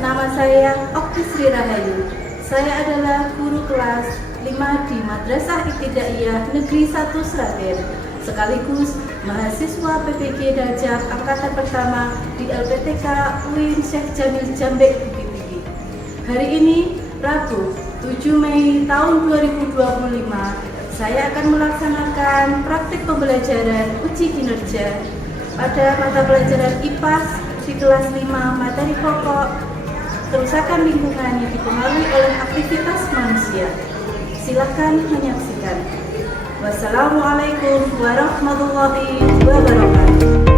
Nama saya Okti Sri Rahayu. Saya adalah guru kelas 5 di Madrasah Ibtidaiyah Negeri 1 Sragen, sekaligus mahasiswa PPG Dajab Angkatan Pertama di LPTK UIN Syekh Jamil Jambek Bukit Tinggi. Hari ini, Rabu 7 Mei tahun 2025, saya akan melaksanakan praktik pembelajaran uji kinerja pada mata pelajaran IPAS di kelas 5 materi pokok kerusakan lingkungan yang dipengaruhi oleh aktivitas manusia. Silakan menyaksikan. Wassalamualaikum warahmatullahi wabarakatuh.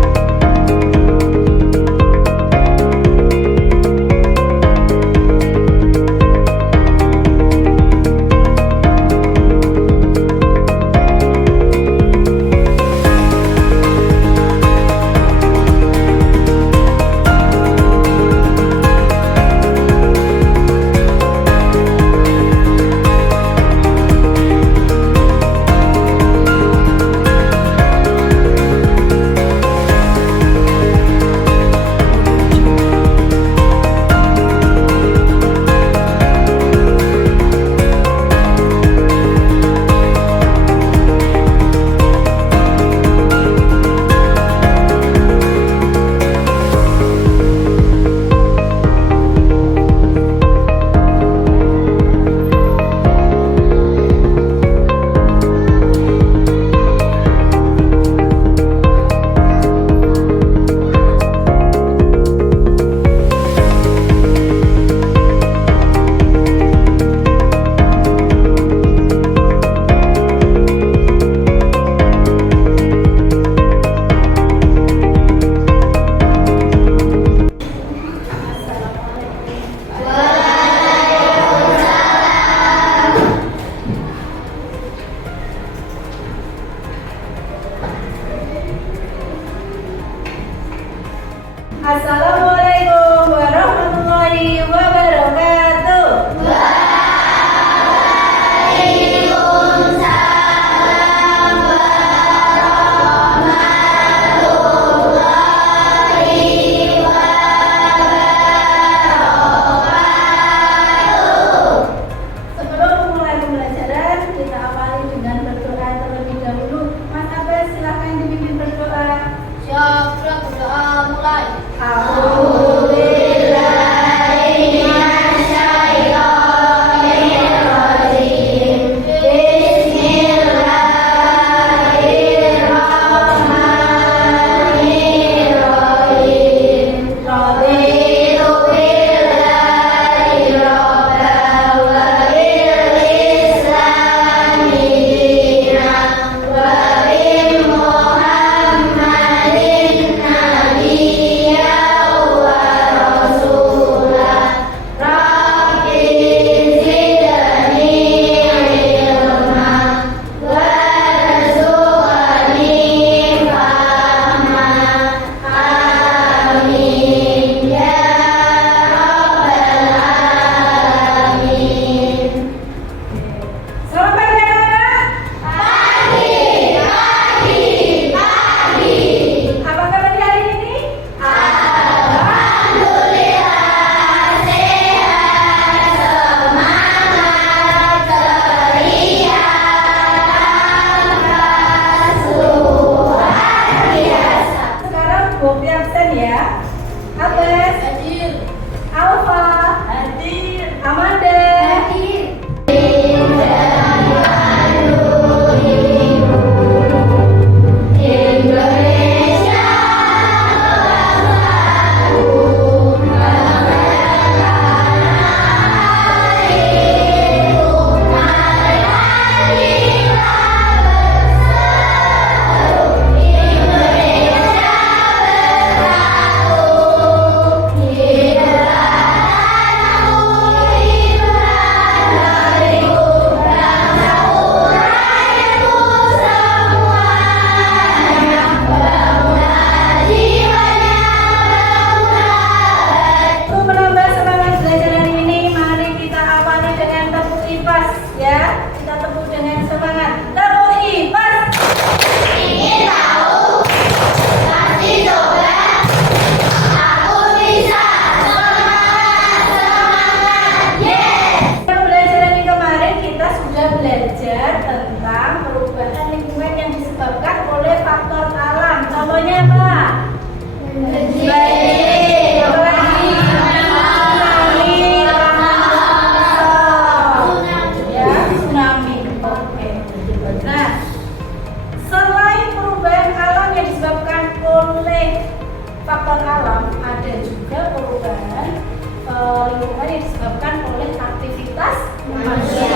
lingkungan yang disebabkan oleh aktivitas manusia.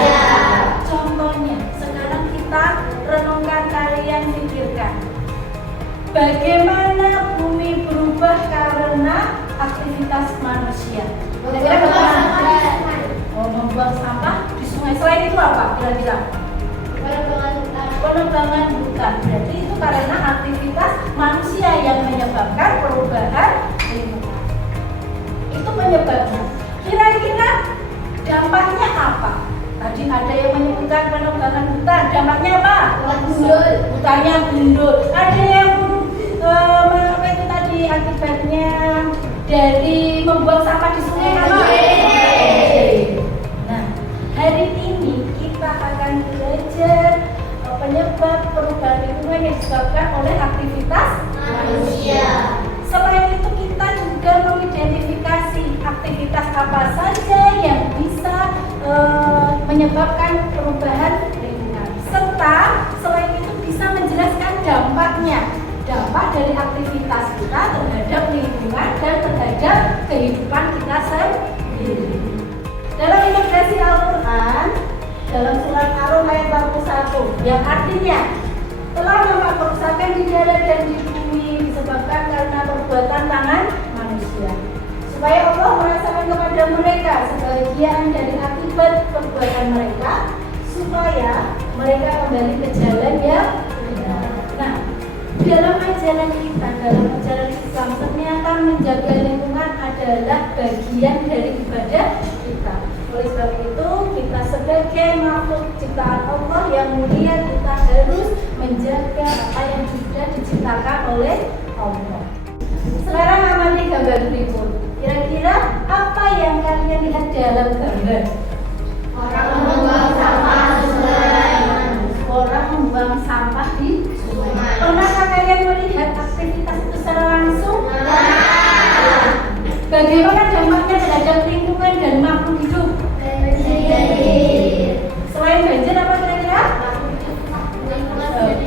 Contohnya, sekarang kita renungkan, kalian pikirkan. Bagaimana bumi berubah karena aktivitas manusia? Kira-kira bagaimana? Membuang sampah di sungai. Selain itu apa? Kira-kira? Penebangan hutan. Berarti itu karena aktivitas manusia yang menyebabkan perubahan lingkungan. Itu penyebabnya. Kira-kira dampaknya apa? Tadi ada yang menyebutkan penebangan hutan. Dampaknya apa? Hutannya gundul. Ada yang apa itu tadi akibatnya dari membuang sampah di sungai apa? Nah, hari ini kita akan belajar penyebab perubahan lingkungan yang disebabkan oleh aktivitas manusia. Selain itu kita juga mengidentifikasi aktivitas apa saja yang bisa menyebabkan perubahan lingkungan. Serta selain itu bisa menjelaskan dampaknya. Dampak dari aktivitas kita terhadap lingkungan dan terhadap kehidupan kita sendiri. Dalam integrasi Al-Quran, dalam surat Ar-Rum ayat 41, yang artinya telah nampak kerusakan di darat dan di bumi disebabkan karena perbuatan tangan manusia, supaya Allah merasakan kepada mereka sebagian dari akibat perbuatan mereka, supaya mereka kembali ke jalan yang benar. Nah, dalam ajaran kita, dalam ajaran Islam, ternyata menjaga lingkungan adalah bagian dari ibadah kita. Oleh sebab itu, kita sebagai makhluk ciptaan Allah yang mulia, kita harus menjaga apa yang sudah diciptakan oleh Allah. Sekarang amati gambar berikut. Kira-kira apa yang kalian lihat dalam gambar? Orang membuang sampah di sungai. Orang membuang sampah di sungai. Pernahkah kalian melihat aktivitas itu secara langsung? Bagaimana dampaknya terhadap lingkungan dan makhluk hidup? Selain banjir apa kira-kira?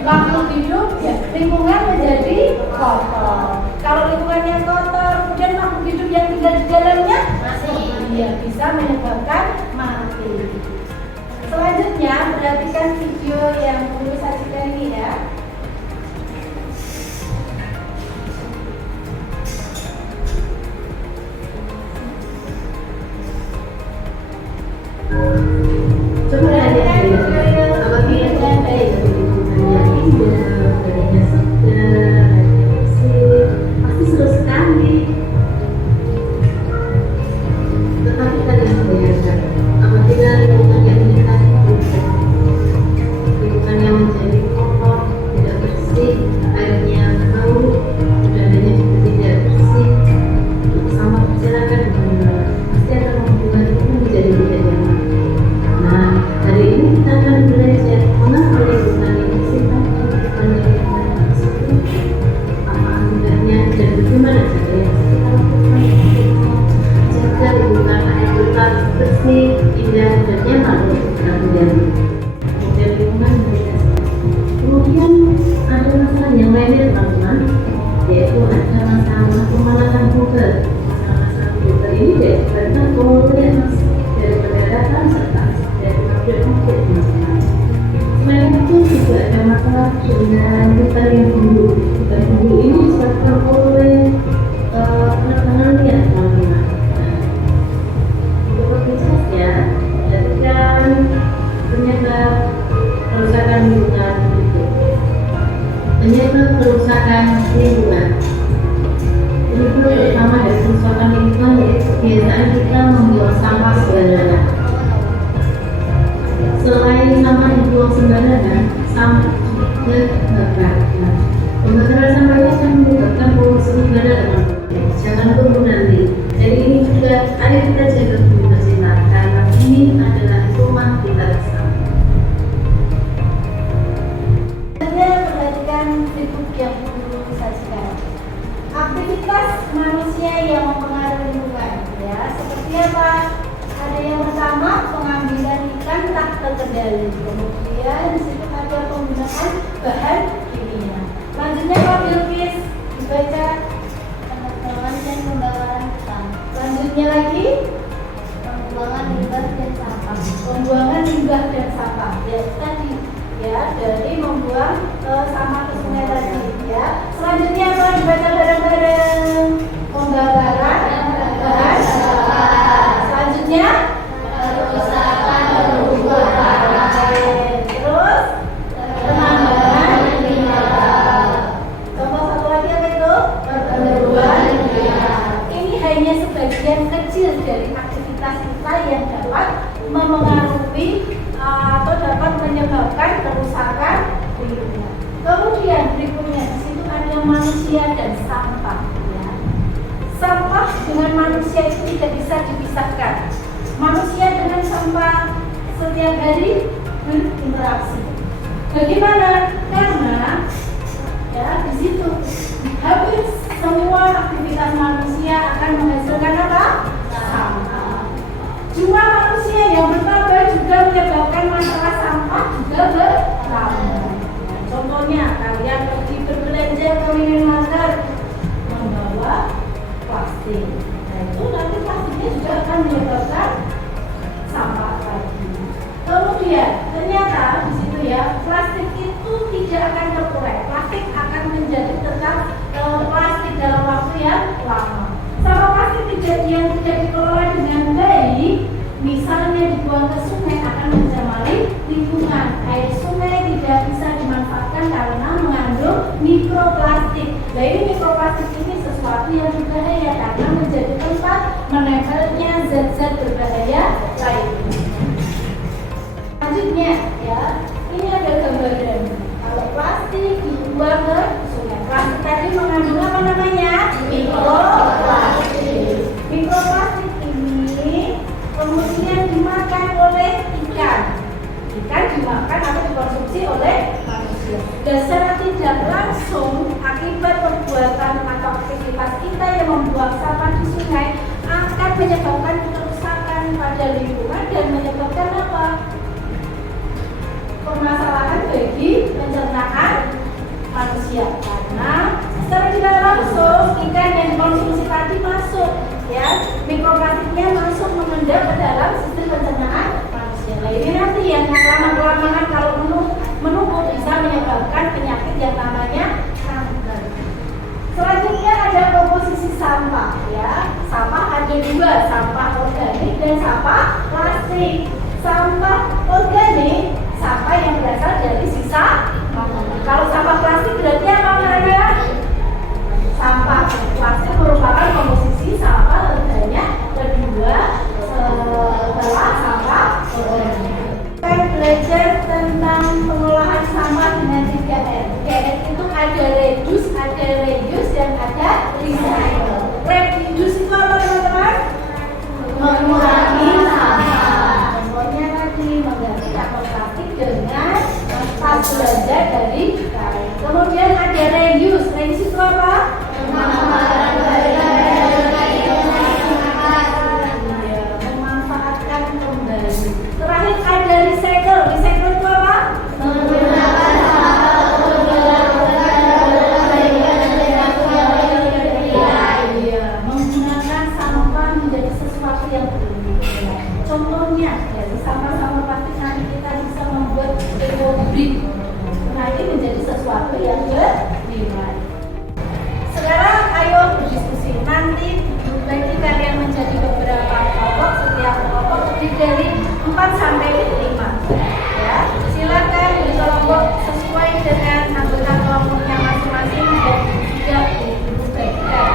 Makhluk hidup, ya, lingkungan menjadi kotor. Kalau lingkungannya kotor, kemudian makhluk hidup yang tinggal di dalamnya ya, bisa menyebabkan mati. Selanjutnya, perhatikan video yang perlu sajikan ini ya. Coba lihat apabila ada yang indah, badannya segar, bersih, pasti seru sekali. Tetapi kalian bayangkan, apabila lingkungan yang kita hidup, lingkungan yang menjadi kotor, tidak bersih, airnya bau, udaranya juga tidak bersih, sampah berserakan di mana-mana, pasti akan membuat itu menjadi tidak nyaman. Nah, hari ini kita akan belajar mengapa lingkungan ini sifat kehidupan lingkungan tersebut, apa akibatnya dan bagaimana cara yang kita lakukan untuk jaga lingkungan agar tetap bersih, indah dan nyaman untuk kita menjalani. Kemudian lingkungan berbeda. Kemudian ada masalah yang lainnya teman-teman, yaitu ada masalah pemanasan global. Masalah global ini disebabkan oleh dari pendaratan serta selain itu juga ada masalah dengan hutan yang gundul. Hutan gundul ini disebabkan oleh penebangan liar teman-teman. Untuk lebih jelasnya, perhatikan penyebab kerusakan lingkungan itu. Penyebab kerusakan lingkungan. Penyebab utama dari kerusakan lingkungan yaitu kebiasaan kita membuang sampah sembarangan. Selain sampah dibuang sembarangan, sampah juga dibakar. Pembakaran sampah ini akan menyebabkan polusi udara, teman-teman. Jangan tunggu nanti. Jadi ini juga, ayo kita jaga bumi tercinta karena ini adalah rumah kita bersama. Perhatikan berikut yang perlu sajikan. Aktivitas manusia yang mempengaruhi lingkungan, ya, seperti apa? Ada yang pertama, pengambilan ikan tak terkendali. Kemudian di situ ada penggunaan bahan kimia. Lanjutnya Pak Bilkis dibaca. Pengelolaan dan pembakaran hutan. Lanjutnya lagi Harusnya Perusahaan berbuat baik. terus penambahan tinggal. Contoh satu lagi apa itu? Perburuan tinggal. Ini hanya sebagian kecil dari aktivitas kita yang dapat memengaruhi atau dapat menyebabkan kerusakan lingkungan. Kemudian berikutnya di situ ada manusia dan sampah. Ya. Sampah dengan manusia itu tidak bisa dipisahkan. Manusia dengan sampah setiap hari berinteraksi. Bagaimana? Karena ya di situ hampir semua aktivitas manusia akan menghasilkan apa? Sampah. Jumlah manusia yang bertambah juga menyebabkan masalah sampah juga bertambah. Contohnya kalian pergi berbelanja ke minimarket membawa plastik. Nah itu nanti plastiknya juga akan menyebabkan sampah lagi. Kemudian ternyata di situ ya plastik itu tidak akan terurai. Plastik akan menjadi tetap plastik dalam waktu yang lama. Sampah plastik yang tidak dikelola dengan baik, misalnya dibuang ke sungai akan mencemari lingkungan. Air sungai tidak bisa dimanfaatkan karena mengandung mikroplastik. Nah ini mikroplastik ini sesuatu yang berbahaya karena menjadi tempat menempelnya zat-zat berbahaya lainnya. Selanjutnya ya, ini ada gambaran. Kalau plastik dibuang ke sungai, plastik tadi mengandung apa namanya? Mikroplastik. Mikroplastik ini kemudian dimakan oleh ikan. Ikan dimakan atau dikonsumsi oleh manusia. Dan secara tidak langsung akibat perbuatan atau aktivitas kita yang membuang sampah di sungai akan menyebabkan kerusakan pada lingkungan dan menyebabkan apa? Permasalahan bagi pencernaan manusia karena secara tidak langsung ikan yang dikonsumsi tadi masuk ya mikroplastiknya masuk mengendap ke dalam sistem pencernaan manusia. Nah ini nanti yang lama-kelamaan kalau menumpuk bisa menyebabkan penyakit yang namanya kanker. Selanjutnya ada komposisi sampah ya. Sampah ada dua, sampah organik dan sampah plastik. Sampah organik sampah yang berasal dari sisa makanan. Kalau sampah plastik berarti apa namanya? Sampah plastik merupakan komposisi sampah organik kedua setelah sampah organik. Kita belajar tentang pengolahan sampah dengan 3R. 3R itu ada reduce, ada reuse, dan ada recycle. Reduce itu apa teman-teman? Mengurangi sampah. Contohnya tadi mengganti kantong plastik dengan tas belanja dari kain. Kemudian ada reuse. Reuse itu apa? Memanfaatkan kembali. Terakhir ada recycle. Recycle itu apa? Menggunakan sampah menjadi sesuatu yang berguna. Contohnya dari sampah-sampah plastik nanti kita bisa membuat ekobrik. Nah ini menjadi sesuatu yang bernilai. Sekarang ayo berdiskusi. Nanti bagi kalian menjadi beberapa kelompok, setiap kelompok terdiri dari 4 sampai 5. Ya, silakan berkelompok sesuai dengan anggota kelompoknya masing-masing dan juga dibagikan.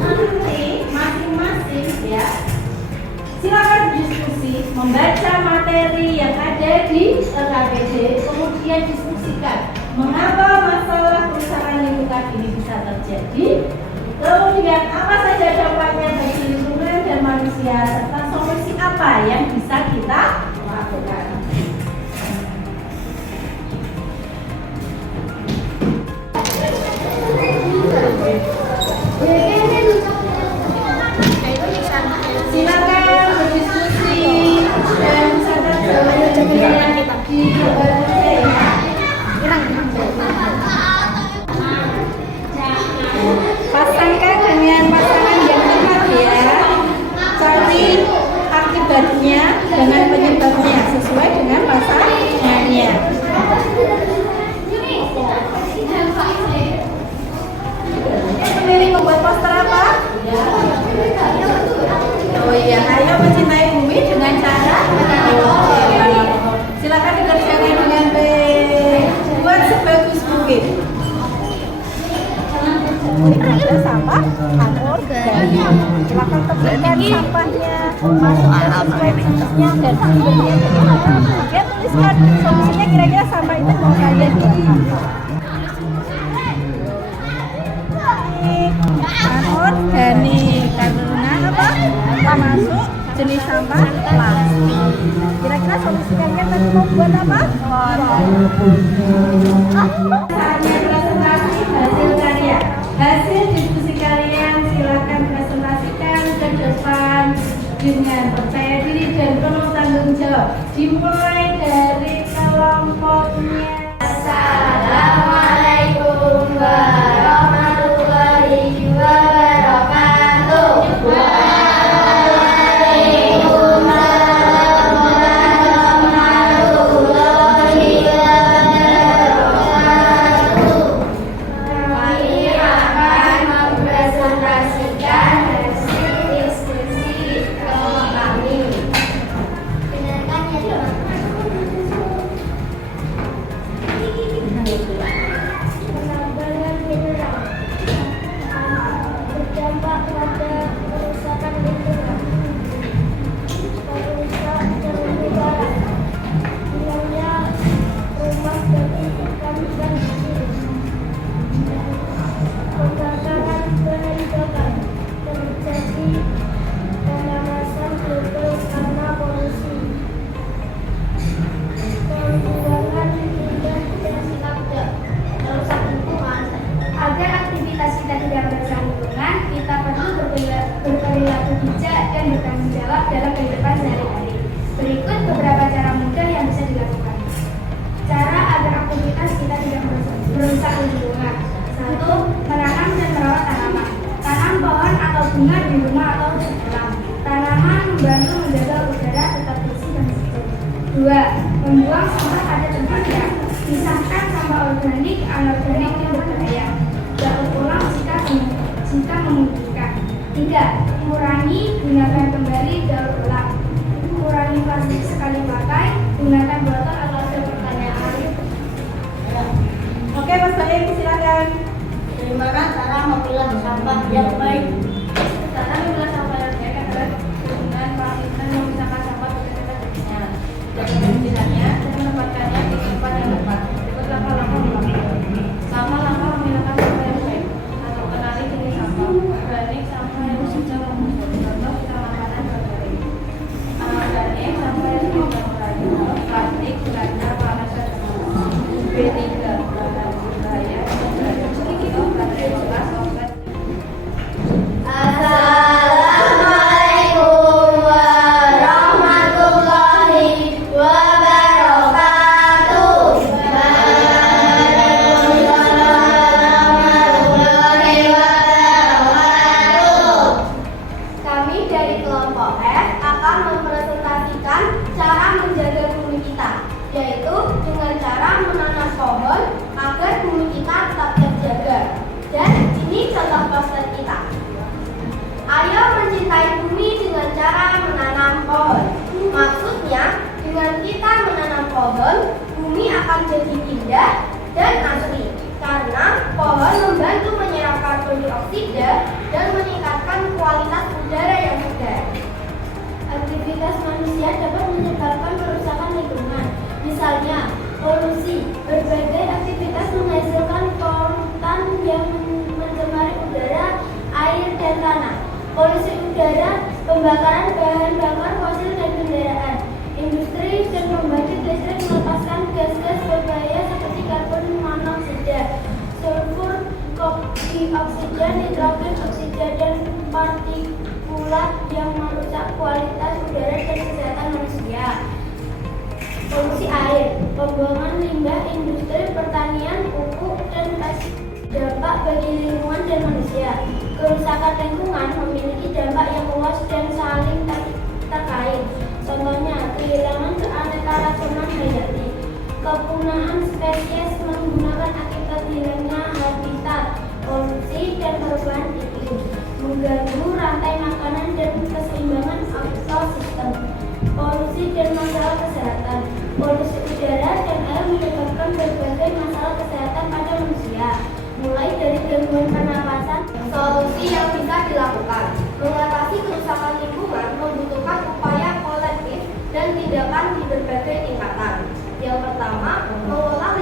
Nanti masing-masing ya silakan berdiskusi, membaca materi yang ada di LKPD, kemudian diskusikan mengapa masalah kerusakan lingkungan ini bisa terjadi, kemudian apa saja dampaknya bagi lingkungan dan manusia, serta solusi apa yang bisa kita lakukan. Silakan berdiskusi dan catat jawaban kita di pasangkan dengan pasangan yang tepat ya. Cari akibatnya dengan penyebab Oke. Ada sampah, anggur, dan silakan temukan sampahnya, masukkan sesuai jenisnya dan sumbernya dari mana. Oke, tuliskan solusinya kira-kira sampah itu mau kalian buat apa. Anorganik karena apa? Termasuk jenis sampah plastik. Kira-kira solusi kalian tadi mau buat apa? Saatnya presentasi hasil karya. Hasil diskusi kalian silakan presentasikan ke depan dengan percaya diri dan penuh tanggung jawab. Dimulai dari kelompoknya. Assalamualaikum warahmatullahi wabarakatuh. Berperilaku bijak dan bertanggung jawab dalam kehidupan sehari-hari. Berikut beberapa cara mudah yang bisa dilakukan. Cara agar aktivitas kita tidak merusak lingkungan. 1. Menanam dan merawat tanaman. Tanam pohon atau bunga di rumah atau di kolam. Tanaman membantu menjaga udara tetap bersih dan sejuk. 2. Membuang sampah pada tempatnya. Pisahkan sampah organik, anorganik yang berbahaya. Daur ulang jika memungkinkan. 3. Kurangi, gunakan kembali, daur ulang. Kurangi plastik sekali pakai, gunakan botol atau pertanyaan. Oke, Mas Baim, silakan. Bagaimana cara memilah sampah yang baik? Cara memilah sampah yang baik adalah dengan melakukan memisahkan sampah dengan jenisnya. Dan pemilihannya dan menempatkannya di tempat yang tepat. Berikut langkah-langkah melakukan. Sama langkah memilahkan sampah yang baik. Atau kenali jenis sampah. Organik sampah yang bisa mengumpul. Contoh kita makanan organik. Anorganik sampah yang tidak merayu. Plastik karena panas dan B3 bahan berbahaya dan beracun. Contoh baterai bekas, obat. Assalamualaikum warahmatullahi wabarakatuh. Kami dari kelompok F akan mempresentasikan cara menjaga bumi kita, yaitu dengan cara menanam pohon agar bumi kita tetap terjaga. Dan ini contoh poster kita. Ayo mencintai bumi dengan cara menanam pohon. Maksudnya, dengan kita menanam pohon, bumi akan jadi indah dan asri. Karena pohon membantu menyerap karbon dioksida dan meningkatkan kualitas udara yang segar. Aktivitas manusia dapat menyebabkan kerusakan lingkungan. Misalnya, polusi. Berbagai aktivitas menghasilkan polutan yang mencemari udara, air, dan tanah. Polusi udara, pembakaran bahan bakar fosil dan kendaraan. Industri dan pembangkit listrik melepaskan gas-gas berbahaya seperti karbon monoksida, sulfur dioksida, nitrogen oksida, dan partikulat yang merusak kualitas udara dan kesehatan manusia. Polusi air, pembuangan limbah industri, pertanian, pupuk, dan plastik dampak bagi lingkungan dan manusia. Kerusakan lingkungan memiliki dampak yang luas dan saling terkait. Contohnya, kehilangan keanekaragaman hayati, kepunahan spesies menggunakan akibat hilangnya habitat, polusi dan perubahan iklim, mengganggu rantai makanan dan keseimbangan ekosistem, polusi dan masalah kesehatan. Polusi udara dan air menyebabkan berbagai masalah kesehatan pada Mengatasi kerusakan lingkungan membutuhkan upaya kolektif dan tindakan di berbagai tingkatan. Yang pertama, mengolah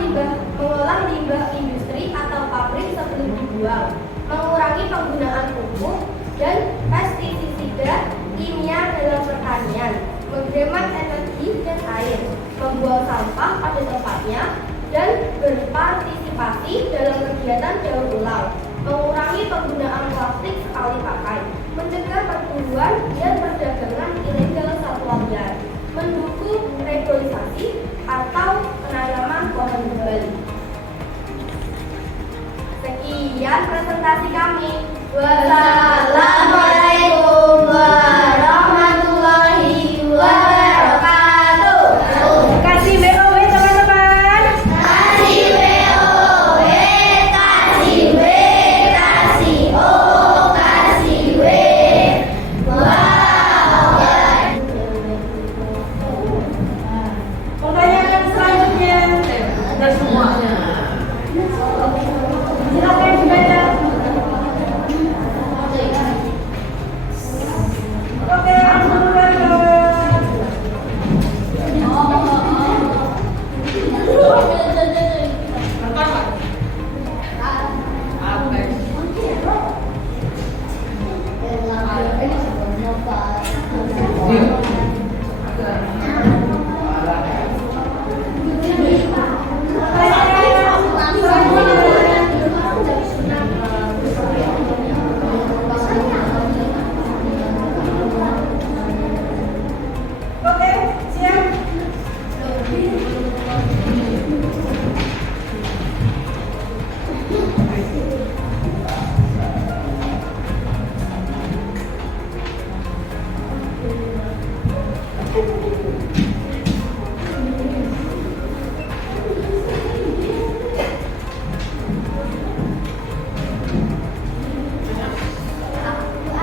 limbah industri atau pabrik sebelum dibuang, mengurangi penggunaan pupuk dan pestisida kimia dalam pertanian, menghemat energi dan air, membuang sampah pada tempatnya, dan berpartisipasi dalam kegiatan daur ulang, mengurangi penggunaan plastik sekali pakai, mencegah pertumbuhan dan perdagangan ilegal satwa liar, mendukung reboisasi atau penanaman pohon kembali. Sekian presentasi kami. Wassalamualaikum warahmatullahi wabarakatuh. Kasih BOW teman-teman. Kasih WOW, kasih W, kasih O, kasih W. Wow. Pertanyaan selanjutnya ada semuanya. Silakan dibaca. Oke, Oke, siap.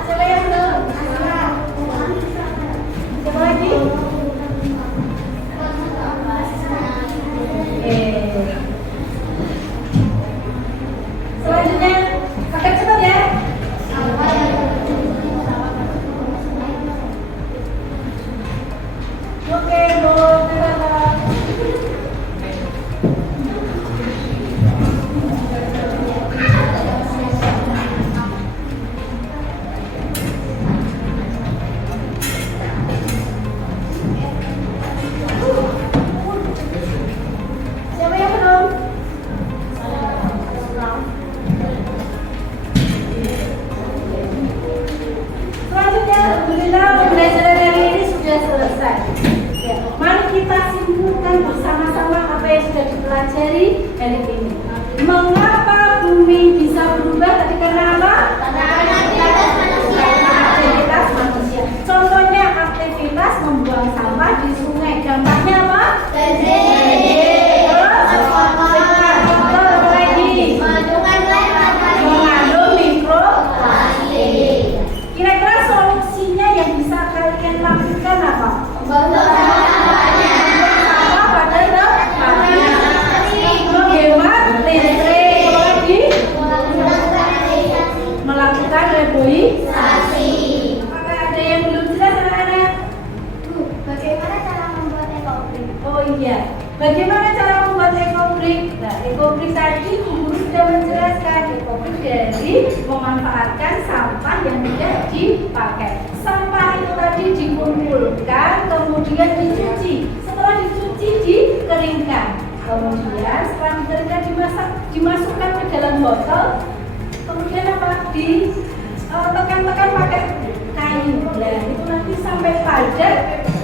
Siapa yang belum? Siapa lagi? Selanjutnya, kakak cepat ya. Oke, siapa yang belum? Selanjutnya, alhamdulillah pembelajaran hari ini sudah selesai. Ya, mari kita simpulkan bersama-sama apa yang sudah dipelajari hari ini. Mengapa bumi bisa berubah? Tadi karena apa? Karena aktivitas manusia. Contohnya aktivitas membuang sampah di sungai. Dampaknya apa? Mengandung mikroplastik. Kira-kira solusinya yang bisa kalian lakukan apa? Menghemat listrik, melakukan reboisasi. Apakah ada yang belum jelas anak-anak? Bagaimana cara membuat ekobrik? Oh iya, bagaimana cara membuat ekobrik? Nah, ekobrik tadi guru sudah menjelaskan. Ekobrik dari memanfaatkan sampah yang tidak dipakai. Sampah itu tadi dikumpulkan, kemudian dicuci. Setelah dicuci, dikeringkan. Kemudian setelah dikeringkan dimasukkan ke dalam botol. Kemudian apa? Tekan-tekan pakai kayu. Nah, itu nanti sampai padat.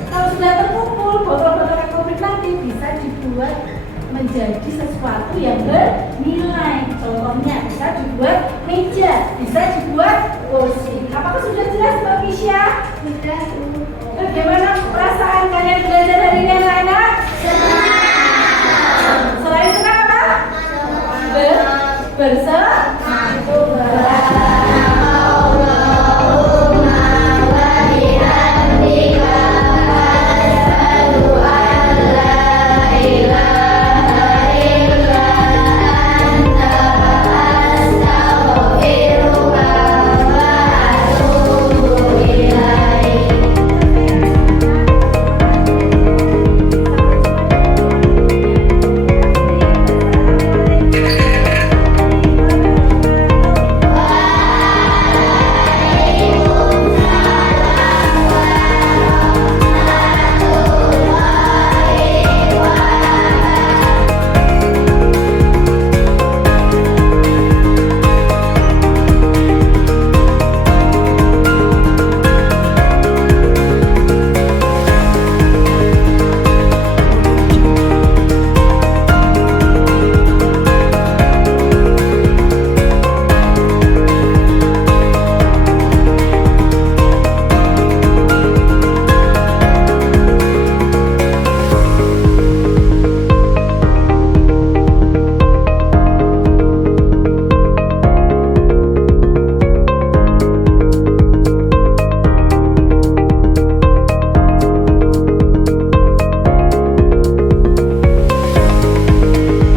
Kalau sudah terkumpul, botol-botol ekobrik nanti bisa dibuat menjadi sesuatu yang bernilai. Contohnya bisa dibuat meja, bisa dibuat kursi. Apakah sudah jelas Mbak Misha? Sudah. Bagaimana perasaan kalian belajar hari ini anak-anak? Senang.